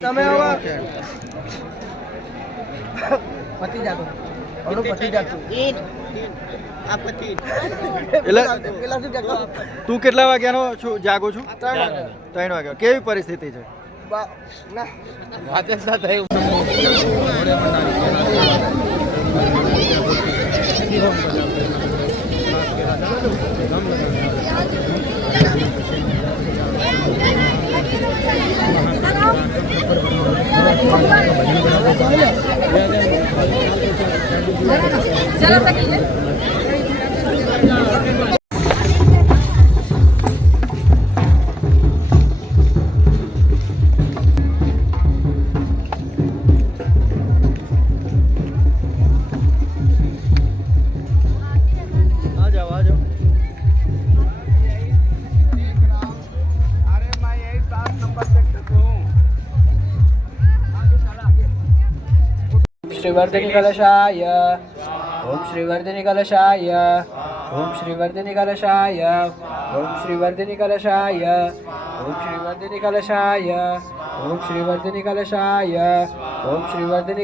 તમે હવે પતી જાતો. ઓલો પતી જાતો. તું કેટલા વાગ્યાનો છું જાગો છું? ત્રણ વાગ્યા. કેવી પરિસ્થિતિ છે? ના. जरा श्रीवर्धनी कलशाय ओम श्रीवर्धनी कलशाय ओम श्रीवर्धनी कलशाय ओम श्रीवर्धनी कलशाय ओम श्रीवर्धनी कलशाय ओम श्रीवर्धनी कलशाय ओम श्रीवर्धनी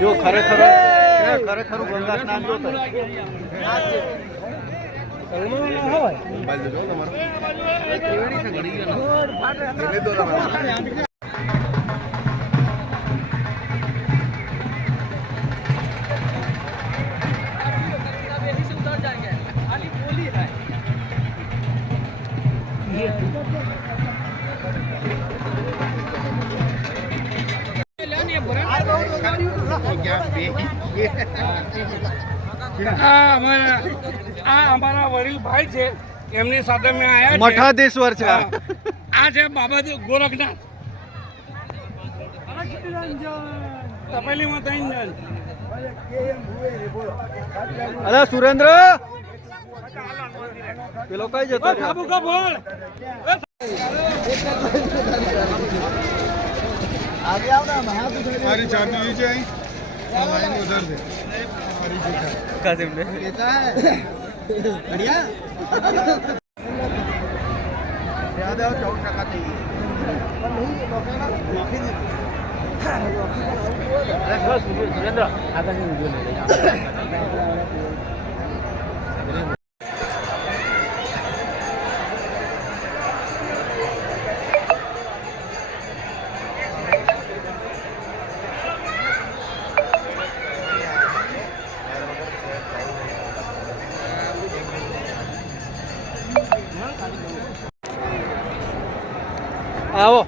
જો ખરેખર ખરેખર ગંગા સ્નાન જો મોબાઈલ જો તમારો. ત્રિવેણી છે ઘડી એમની સાથે મેં આયા મઠાધીશ્વર આ. છે બાબા ગોરખનાથ. તપેલીમાં ત્રણ જણ. સુરેન્દ્ર? પેલો કઈ જતો બાબુ કા બોલ? આગે મારી ચાબી છે અહીં? कासिम ने बढ़िया याद है चौक टका चाहिए पर नहीं मौके ना मौके नहीं अरे सुरेंद्र आगे वीडियो ले આવો.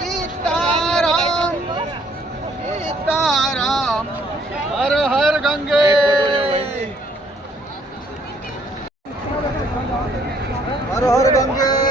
સીતારામ સીતારામ હર હર ગંગે. હર હર ગંગે.